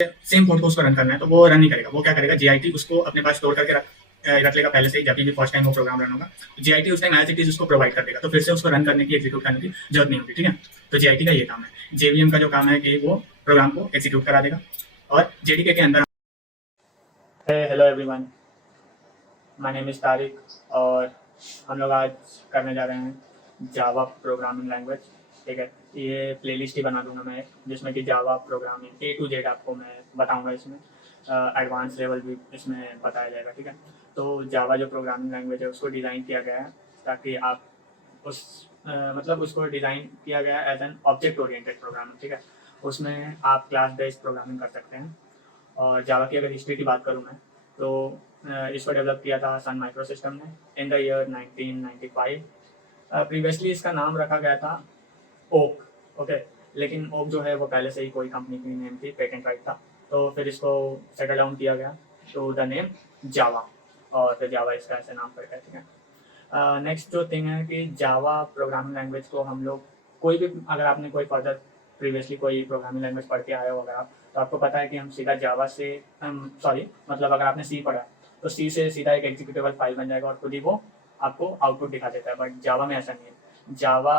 Same code को उसको run करना है तो वो रन नहीं करेगा। वो क्या करेगा, जीआईटी उसको अपने पास स्टोर करके रख लेगा पहले से ही। जब भी फर्स्ट टाइम वो प्रोग्राम रन होगा जीआईटी उस टाइम एज इट इज उसको प्रोवाइड कर देगा, तो फिर से उसको रन करने की एग्जीक्यूट करने की जरूरत नहीं होगी। ठीक है, तो जीआईटी का ये काम है। जेवीएम का जो काम है कि वो प्रोग्राम को एग्जीक्यूट करा देगा। और जेडीके के अंदर hello everyone, my name is Tariq और हम लोग आज करने जा रहे हैं जावा प्रोग्रामिंग लैंग्वेज। ठीक है, ये प्लेलिस्ट ही बना दूंगा मैं जिसमें कि Java programming A to Z आपको मैं बताऊंगा। इसमें एडवांस लेवल भी इसमें बताया जाएगा। ठीक है, तो जावा जो प्रोग्रामिंग लैंग्वेज है उसको डिज़ाइन किया गया है ताकि आप उस मतलब उसको डिज़ाइन किया गया है as an object oriented programming. ठीक है, उसमें आप क्लास बेस्ड प्रोग्रामिंग कर सकते हैं। और जावा की अगर हिस्ट्री की बात करूँ मैं तो इसको डेवलप किया था सन माइक्रो सिस्टम ने इन द ईयर 1995। प्रीवियसली इसका नाम रखा गया था ओक। ओके, लेकिन ओक जो है वो पहले से ही कोई कंपनी की नेम थी, पेटेंट राइट था, तो फिर इसको सेटल डाउन किया गया टू द नेम जावा और फिर जावा इसका ऐसे नाम पड़ गया। ठीक है, नेक्स्ट जो थिंग है कि जावा प्रोग्रामिंग लैंग्वेज को हम लोग कोई भी, अगर आपने कोई फर्दर प्रीवियसली कोई प्रोग्रामिंग लैंग्वेज पढ़ के आए हो अगर आप, तो आपको पता है कि हम सीधा जावा से सॉरी मतलब अगर आपने सी पढ़ा है तो सी से सीधा एक एग्जीक्यूटेबल फाइल बन जाएगा और खुद ही वो आपको आउटपुट दिखा देता है। बट जावा में ऐसा नहीं है। जावा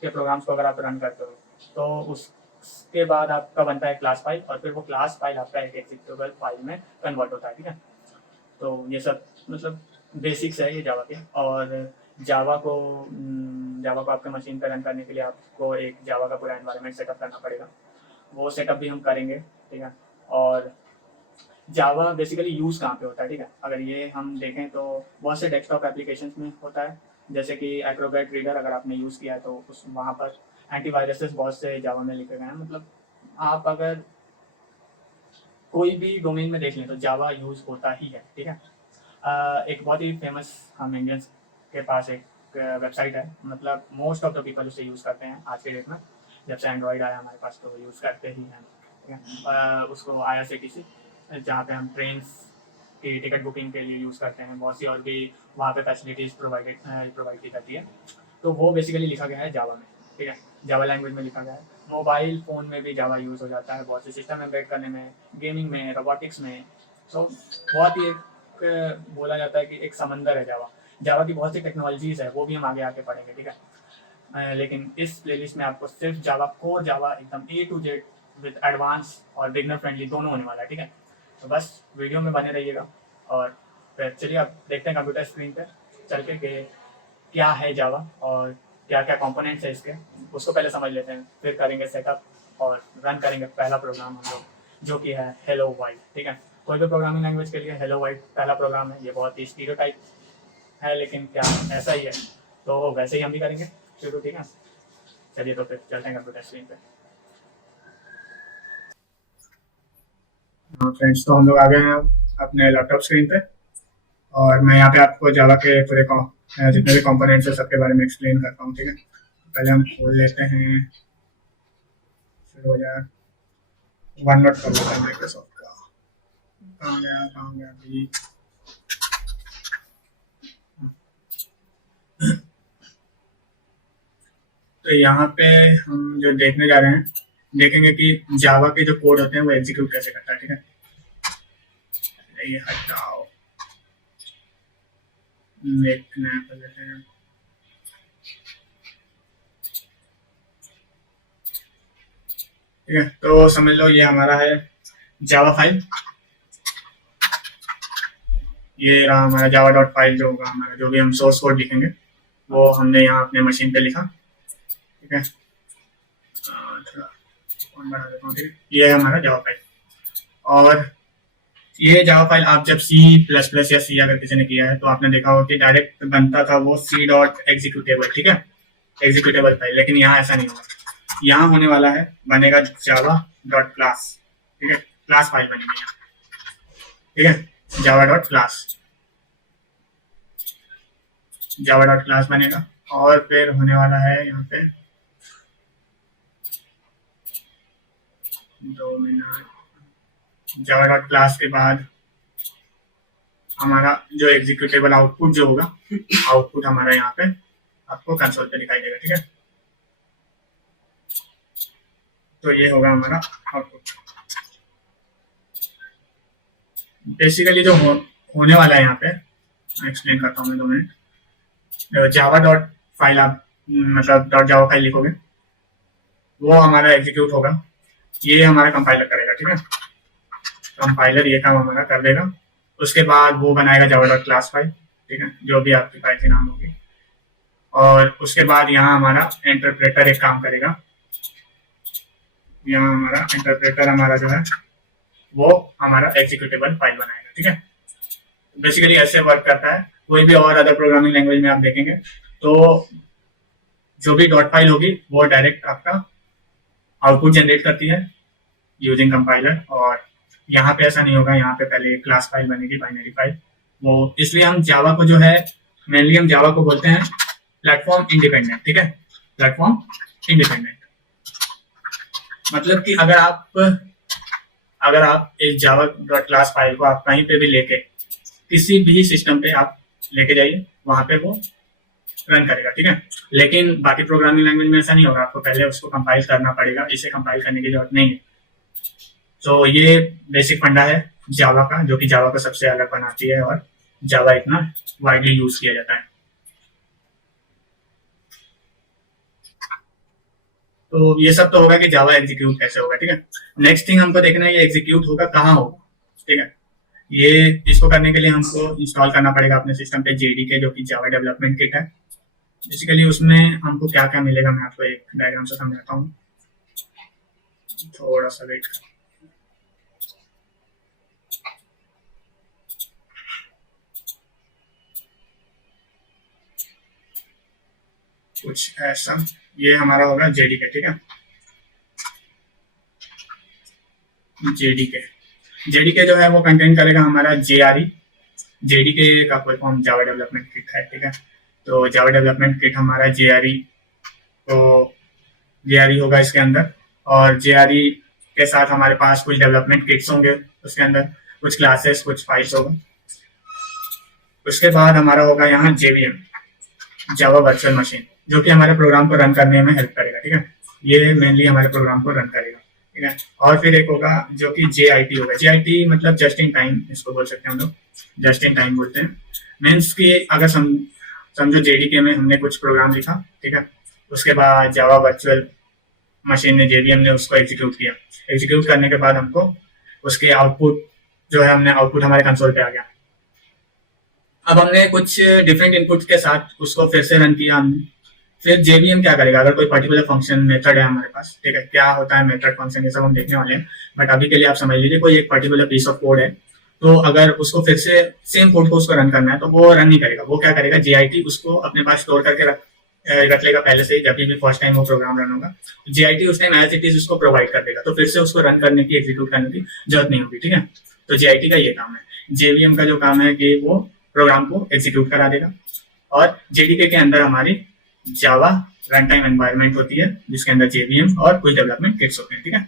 के प्रोग्राम्स को अगर आप रन करते हो तो उसके बाद आपका बनता है क्लास फाइल और फिर वो क्लास फाइल आपका एक एग्जीक्यूटेबल फाइल में कन्वर्ट होता है। ठीक है, तो ये सब मतलब बेसिक्स है ये जावा के। और जावा को आपके मशीन पर रन करने के लिए आपको एक जावा का पूरा एनवायरनमेंट सेटअप करना पड़ेगा। वो सेटअप भी हम करेंगे। ठीक है, और जावा बेसिकली यूज़ कहाँ पे होता है। ठीक है, अगर ये हम देखें तो बहुत से डेस्कटॉप एप्लीकेशंस में होता है, जैसे कि एक्रोबैट रीडर अगर आपने यूज़ किया है तो उस वहाँ पर एंटीवायरसेस बहुत से जावा में लिखे गए हैं। मतलब आप अगर कोई भी डोमेन में देख लें तो जावा यूज़ होता ही है। ठीक है, एक बहुत ही फेमस हम इंडियंस के पास एक वेबसाइट है, मतलब मोस्ट ऑफ द पीपल उसे यूज़ करते हैं आज के डेट में। जब से एंड्रॉयड आया हमारे पास तो यूज़ करते ही हैं। ठीक है, उसको IRCTC, जहाँ पे हम ट्रेन की टिकट बुकिंग के लिए यूज़ करते हैं। बहुत सी और भी वहाँ पे फैसिलिटीज़ प्रोवाइड की जाती है। तो वो बेसिकली लिखा गया है जावा में। ठीक है, जावा लैंग्वेज में लिखा गया है। मोबाइल फ़ोन में भी जावा यूज़ हो जाता है, बहुत से सिस्टम एम्बेड करने में, गेमिंग में, रोबोटिक्स में। तो बहुत ही एक बोला जाता है कि एक समंदर है जावा। जावा की बहुत सी टेक्नोलॉजीज़ है, वो भी हम आगे आके पढ़ेंगे। ठीक है, लेकिन इस प्लेलिस्ट में आपको सिर्फ जावा, कोर जावा एकदम ए टू जेड विद एडवांस और बिगनर फ्रेंडली दोनों होने वाला है। ठीक है, तो बस वीडियो में बने रहिएगा और फिर चलिए आप देखते हैं कंप्यूटर स्क्रीन पे चल के कि क्या है जावा और क्या क्या कंपोनेंट्स है इसके, उसको पहले समझ लेते हैं। फिर करेंगे सेटअप और रन करेंगे पहला प्रोग्राम हम लोग, जो कि है हेलो वर्ल्ड। ठीक है, कोई भी प्रोग्रामिंग लैंग्वेज के लिए हेलो वर्ल्ड पहला प्रोग्राम है। ये बहुत ही स्टीरियोटाइप है लेकिन क्या ऐसा ही है, तो वैसे ही हम भी करेंगे शुरू। ठीक है, चलिए तो फिर चलते हैं कंप्यूटर स्क्रीन पे। हाँ फ्रेंड्स, तो हम लोग आ गए हैं अपने लैपटॉप स्क्रीन पे और मैं यहाँ पे आपको जावा के पूरे जितने भी कंपोनेंट्स है सबके बारे में एक्सप्लेन करता हूँ। ठीक है, पहले हम खोल लेते हैं, शुरू हो जाए वन नोट कर लेते हैं माइक्रोसॉफ्ट का। कहाँ गया अभी। तो यहाँ पे हम जो देखने जा रहे हैं, देखेंगे कि जावा के जो कोड होते हैं वो एग्जीक्यूट कैसे करता है। ठीक है, ये हटाओ, एक नया कर लेते हैं। ठीक है, तो समझ लो ये हमारा है जावा फाइल। ये रहा हमारा जावा डॉट फाइल, जो होगा हमारा, जो भी हम सोर्स कोड लिखेंगे वो हमने यहाँ अपने मशीन पे लिखा। ठीक है, थोड़ा बढ़ा देता हूँ। ठीक है, ये है हमारा जावा फाइल। और ये जावा फाइल आप जब सी प्लस प्लस या सी अगर किसी ने किया है तो आपने देखा होगा कि डायरेक्ट बनता था वो सी डॉट एग्जीक्यूटेबल। ठीक है, एग्जीक्यूटेबल फाइल, लेकिन यहाँ ऐसा नहीं होगा। यहाँ होने वाला है, बनेगा जावा डॉट क्लास। ठीक है, क्लास फाइल बनेगी यहाँ। ठीक है, Java dot class, Java dot class बनेगा। और फिर होने वाला है यहाँ पे 2 मिनट, जावा डॉट क्लास के बाद हमारा जो एग्जीक्यूटेबल आउटपुट जो होगा, आउटपुट हमारा यहाँ पे आपको कंसोल पे दिखाई देगा। ठीक है, तो ये होगा हमारा आउटपुट। बेसिकली जो होने वाला है यहाँ पे, एक्सप्लेन करता हूँ मैं 2 मिनट। जावा डॉट फाइल आप मतलब डॉट जावा फाइल लिखोगे, वो हमारा एग्जीक्यूट होगा, ये हमारा कंपाइलर करेगा, ठीक है। कंपाइलर ये काम हमारा कर देगा। उसके बाद वो बनाएगा जावा डॉट क्लास फाइल, ठीक है, जो भी आपकी फाइल के नाम होगी। और उसके बाद यहाँ हमारा इंटरप्रेटर एक काम करेगा, यहाँ हमारा इंटरप्रेटर हमारा जो है वो हमारा एग्जीक्यूटेबल फाइल बनाएगा, ठीक है। बेसिकली ऐसे वर्क करता है। कोई भी और अदर प्रोग्रामिंग लैंग्वेज में आप देखेंगे तो जो भी डॉट फाइल होगी वो डायरेक्ट आपका आउटपुट जनरेट करती है यूजिंग कंपाइलर, और यहाँ पे ऐसा नहीं होगा। यहाँ पे पहले क्लास फाइल बनेगी, बाइनरी फाइल। वो इसलिए हम जावा को जो है, मेनली हम जावा को बोलते हैं प्लेटफॉर्म इंडिपेंडेंट, ठीक है, प्लेटफॉर्म इंडिपेंडेंट। मतलब कि अगर आप इस जावा डॉट क्लास फाइल को आप कहीं पे भी लेके, किसी भी सिस्टम पे आप लेके जाइए, वहां पे वो रन करेगा, ठीक है। लेकिन बाकी प्रोग्रामिंग लैंग्वेज में ऐसा नहीं होगा, आपको पहले उसको कंपाइल करना पड़ेगा। इसे कंपाइल करने की जरूरत नहीं है। तो ये बेसिक फंडा है जावा का, जो कि जावा को सबसे अलग बनाती है और जावा इतना वाइडली यूज किया जाता है। तो ये सब तो होगा कि जावा एग्जीक्यूट कैसे होगा, ठीक है। नेक्स्ट थिंग हमको देखना है ये एग्जीक्यूट होगा कहाँ होगा, ठीक है। ये इसको करने के लिए हमको इंस्टॉल करना पड़ेगा अपने सिस्टम पे जेडीके, जो कि जावा डेवलपमेंट किट है। बेसिकली उसमें हमको क्या क्या मिलेगा मैं आपको एक डायग्राम से समझाता हूँ, थोड़ा सा वेट। कुछ ऐसा, ये हमारा होगा जेडीके, ठीक है। जेडीके जेडीके जो है वो कंटेंट करेगा हमारा जेआरई। जेडीके का full form Java development kit है, ठीक है। तो जावा डेवलपमेंट किट हमारा जेआरई, तो जेआरई होगा इसके अंदर। और जेआरई के साथ हमारे पास कुछ डेवलपमेंट किट्स होंगे, उसके अंदर कुछ क्लासेस, कुछ फाइल्स होगा। उसके बाद हमारा होगा यहाँ जेवीएम, जावा वर्चुअल मशीन, जो कि हमारे प्रोग्राम को रन करने में हेल्प करेगा, ठीक है। ये मेनली हमारे प्रोग्राम को रन करेगा, ठीक है। और फिर एक होगा जो कि जेआईटी होगा। जेआईटी मतलब जस्ट इन टाइम, इसको बोल सकते हैं हम लोग, जस्ट इन टाइम बोलते हैं। मीन्स कि अगर समझो जेडीके में हमने कुछ प्रोग्राम लिखा, ठीक है, उसके बाद जावा वर्चुअल मशीन ने, जेवीएम ने उसको एग्जीक्यूट किया। एग्जीक्यूट करने के बाद हमको उसके आउटपुट जो है, हमने आउटपुट हमारे कंसोल पे आ गया। अब हमने कुछ डिफरेंट इनपुट के साथ उसको फिर से रन किया हमने। फिर जेवीएम क्या करेगा, अगर कोई पर्टिकुलर फंक्शन मेथड है हमारे पास, ठीक है, क्या होता है मेथड फंक्शन, ये सब हम देखने वाले हैं। बट अभी के लिए आप समझ लीजिए कोई एक पर्टिकुलर पीस ऑफ कोड है, तो अगर उसको फिर से सेम कोड को उसको रन करना है तो वो रन नहीं करेगा। वो क्या करेगा, जेआईटी उसको अपने पास स्टोर करके रख लेगा पहले से ही। जब भी फर्स्ट टाइम वो प्रोग्राम रन होगा, जेआईटी उस टाइम एज इट इज उसको प्रोवाइड कर देगा, तो फिर से उसको रन करने की, एग्जीक्यूट करने की जरूरत नहीं होगी, ठीक है। तो जेआईटी का ये काम है। जेवीएम का जो काम है कि वो प्रोग्राम को एग्जीक्यूट करा देगा। और जेडीके के अंदर हमारी जावा रन टाइम एनवायरनमेंट होती है, जिसके अंदर जेवीएम और कुछ डेवलपमेंट किट्स होते हैं, ठीक है।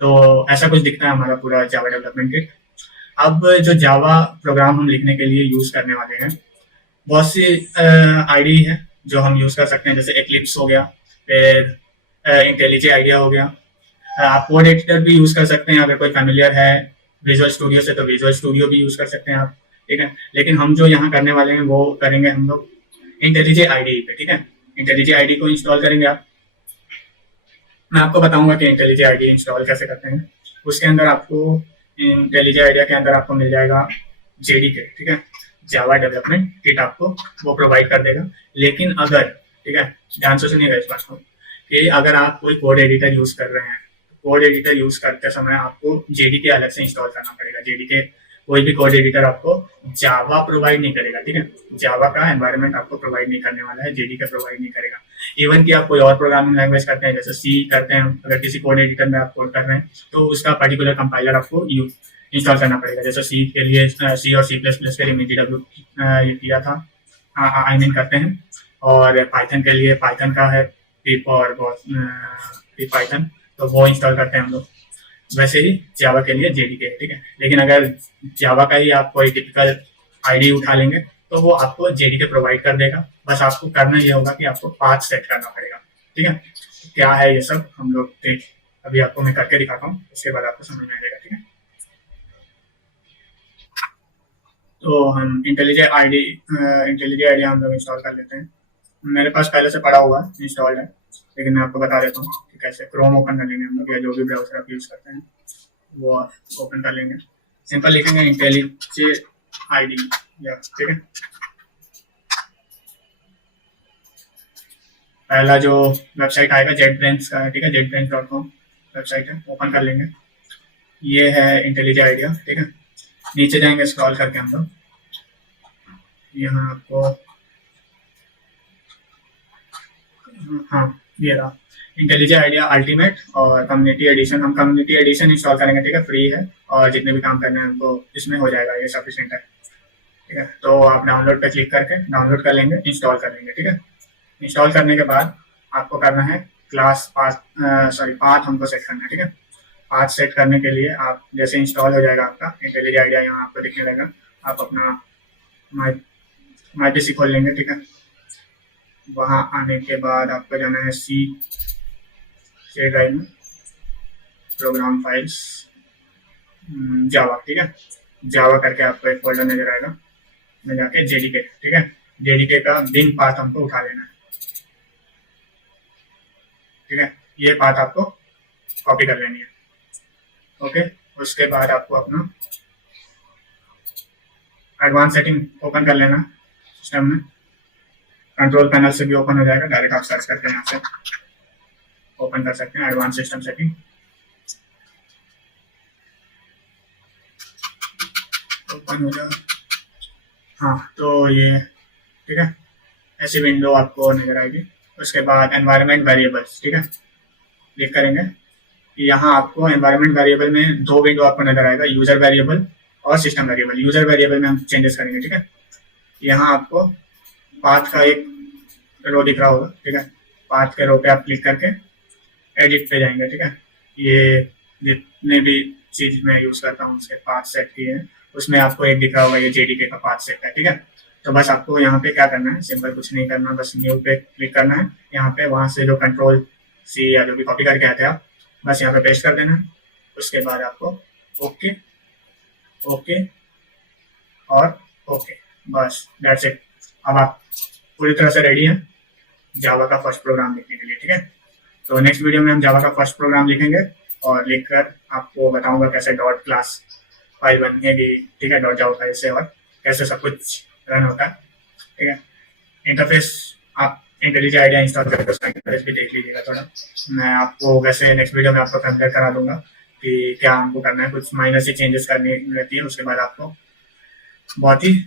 तो ऐसा कुछ दिखता है हमारा पूरा जावा डेवलपमेंट किट। अब जो जावा प्रोग्राम हम लिखने के लिए यूज करने वाले हैं, बहुत सी आईडी है जो हम यूज कर सकते हैं, जैसे एक्लिप्स हो गया, फिर इंटेलिजे आइडिया हो गया। आप कोड एडिटर भी यूज कर सकते हैं, अगर कोई फैमिलियर है विजुअल स्टूडियो से तो विजुअल स्टूडियो भी यूज कर सकते हैं आप, ठीक है। लेकिन हम जो यहाँ करने वाले हैं वो करेंगे हम लोग इंटेलिजे आईडी पे, ठीक है। इंटेलिजे आईडी को इंस्टॉल करेंगे आप। मैं आपको बताऊंगा कि इंटेलिजे आईडी इंस्टॉल कैसे करते हैं। उसके अंदर आपको, इंटेलिजे आइडिया के अंदर आपको मिल जाएगा जेडीके, ठीक है, जावा डेवलपमेंट किट आपको वो प्रोवाइड कर देगा। लेकिन अगर, ठीक है, ध्यान से सुनिएगा इस बात को, कि अगर आप कोई कोड एडिटर यूज कर रहे हैं, कोड एडिटर यूज करते समय आपको जेडीके अलग से इंस्टॉल करना पड़ेगा। जेडीके कोई भी कोड एडिटर आपको जावा प्रोवाइड नहीं करेगा, ठीक है। जावा का एनवायरनमेंट आपको प्रोवाइड नहीं करने वाला है, जेडीके प्रोवाइड नहीं करेगा। इवन कि आप कोई और प्रोग्रामिंग लैंग्वेज करते हैं, जैसे सी करते हैं, अगर किसी कोड एडिटर में आप कोड कर रहे हैं तो उसका पर्टिकुलर कंपाइलर आपको इंस्टॉल करना पड़ेगा। जैसे सी के लिए सी और C++ के लिए MinGW ये किया था, आई मीन करते हैं। और पाइथन के लिए पाइथन का है पिप और पाइथन, तो वो इंस्टॉल करते हैं हम लोग। वैसे ही जावा के लिए जेडीके, ठीक है। लेकिन अगर जावा का ही आप कोई टिपिकल आईडी उठा लेंगे तो वो आपको जेडीके प्रोवाइड कर देगा। बस आपको करना ये होगा कि आपको पाथ सेट करना पड़ेगा, ठीक है। क्या है ये सब हम लोग अभी आपको मैं करके दिखाता हूँ, उसके बाद आपको समझ में आ जाएगा, ठीक है। तो हम इंटेलिजे आईडिया हम लोग इंस्टॉल कर लेते हैं। मेरे पास पहले से पड़ा हुआ है, इंस्टॉल्ड है, लेकिन मैं आपको बता देता हूँ कि कैसे। क्रोम ओपन कर लेंगे हम लोग, या जो भी ब्राउजर आप यूज़ करते हैं वो ओपन कर लेंगे। सिंपल लिखेंगे इंटेलिजे आईडी, या ठीक है। पहला जो वेबसाइट आएगा JetBrains का है, ठीक है, jetbrains.com वेबसाइट है, ओपन कर लेंगे। ये है इंटेलिजे आइडिया, ठीक है। नीचे जाएंगे स्क्रॉल करके हम लोग, यहाँ आपको, हाँ ये रहा इंटेलिजे आइडिया अल्टीमेट और कम्युनिटी एडिशन। हम कम्युनिटी एडिशन इंस्टॉल करेंगे, ठीक है, फ्री है, और जितने भी काम करने हैं हमको इसमें हो जाएगा, ये सफिशिएंट है, ठीक है। तो आप डाउनलोड पे क्लिक करके डाउनलोड कर लेंगे, इंस्टॉल कर लेंगे, ठीक है। इंस्टॉल करने के बाद आपको करना है पाथ हमको सेट करना है, ठीक है। पाथ सेट करने के लिए आप जैसे इंस्टॉल हो जाएगा आपका इंटेलिजे आइडिया, यहाँ आपको दिखने लगेगा, आप अपना माई पीसी खोल लेंगे, ठीक है। वहाँ आने के बाद आपको जाना है सी ड्राइव में, प्रोग्राम फाइल्स, जावा, ठीक है। जावा करके आपको एक फोल्डर नजर आएगा, में जाके जेडीके, ठीक है, जेडीके का बिन पाथ हमको उठा लेना है, ठीक है। ये पाथ आपको कॉपी कर लेनी है, ओके। उसके बाद आपको अपना एडवांस सेटिंग ओपन कर लेना सिस्टम में, कंट्रोल पैनल से भी ओपन हो जाएगा, डायरेक्ट आप सर्च करके यहाँ से ओपन कर सकते हैं एडवांस सिस्टम सेटिंग। ओपन हो जाएगा, हाँ, तो ये ठीक है, ऐसी विंडो आपको नजर आएगी। उसके बाद एनवायरनमेंट वेरिएबल्स, ठीक है, क्लिक करेंगे। यहाँ आपको एनवायरनमेंट वेरिएबल में दो विंडो आपको नजर आएगा, यूजर वेरिएबल और सिस्टम वेरिएबल। यूजर वेरिएबल में हम चेंजेस करेंगे, ठीक है। यहाँ आपको पाथ का एक रो दिख रहा होगा, ठीक है, पाथ के रो पे आप क्लिक करके एडिट पे जाएंगे, ठीक है। ये जितने भी चीज मैं यूज करता हूँ उसके पाथ सेट किए हैं, उसमें आपको एक दिख रहा होगा, ये जेडीके का पाथ सेट है, ठीक है। तो बस आपको यहाँ पे क्या करना है, सिंपल कुछ नहीं करना, बस न्यू पे क्लिक करना है। यहाँ पे वहां से जो कंट्रोल सी या जो भी कॉपी करके आते हैं आप, बस यहाँ पे पेस्ट कर देना है। उसके बाद आपको ओके ओके और ओके, बस दैट्स इट। अब आप पूरी तरह से रेडी हैं जावा का फर्स्ट प्रोग्राम लिखने के लिए, ठीक है। तो नेक्स्ट वीडियो में हम जावा का फर्स्ट प्रोग्राम लिखेंगे, और लिखकर आपको बताऊंगा कैसे डॉट क्लास फाइल बनेगी, ठीक है, डॉट जावा फाइल से, और कैसे सब कुछ रन होता है, ठीक है। इंटरफेस आप इंटेलिजे आइडिया इंस्टॉल करके उसका इंटरफेस भी देख लीजिएगा थोड़ा। मैं आपको वैसे नेक्स्ट वीडियो में आपको फैमिलियर करा दूंगा कि क्या हमको करना है, कुछ माइनर से चेंजेस करनी रहती है, उसके बाद आपको बहुत ही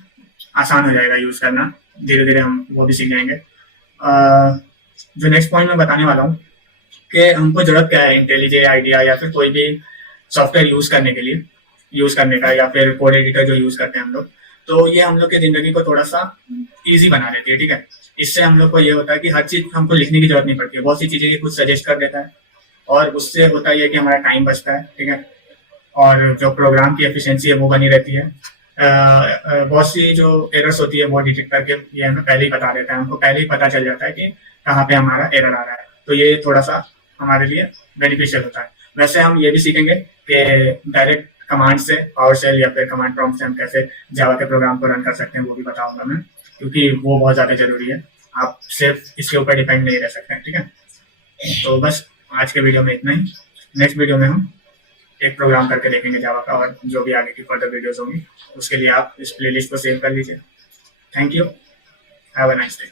आसान हो जाएगा यूज करना, धीरे धीरे हम वो भी सीख जाएंगे। जो नेक्स्ट पॉइंट मैं बताने वाला हूँ कि हमको जरूरत क्या है इंटेलिजे आइडिया या फिर कोई भी सॉफ्टवेयर यूज करने के लिए, यूज करने का, या फिर कोड एडिटर जो यूज करते हैं हम लोग, तो ये हम लोग की जिंदगी को थोड़ा सा इजी बना देती है, ठीक है। इससे हम लोग को ये होता है कि हर चीज हमको लिखने की जरूरत नहीं पड़ती है, बहुत सी चीजें खुद सजेस्ट कर देता है, और उससे होता है कि हमारा टाइम बचता है, ठीक है, और जो प्रोग्राम की एफिशिएंसी है वो बनी रहती है। बहुत सी जो एरर्स होती है वो डिटेक्ट करके ये हमें पहले ही बता देता है, हमको पहले ही पता चल जाता है कि कहाँ पे हमारा एरर आ रहा है, तो ये थोड़ा सा हमारे लिए बेनिफिशियल होता है। वैसे हम ये भी सीखेंगे कि डायरेक्ट कमांड से, पावर शेल या फिर कमांड प्रॉम्प्ट से हम कैसे जावा के प्रोग्राम को रन कर सकते हैं, वो भी बताऊंगा मैं, क्योंकि वो बहुत ज़्यादा जरूरी है। आप सिर्फ इसके ऊपर डिपेंड नहीं रह सकते हैं, ठीक है। तो बस आज के वीडियो में इतना ही। नेक्स्ट वीडियो में हम एक प्रोग्राम करके देखेंगे जावा का, और जो भी आगे की फर्दर वीडियोस होंगी उसके लिए आप इस प्लेलिस्ट को सेव कर लीजिए। Thank you, have a nice day.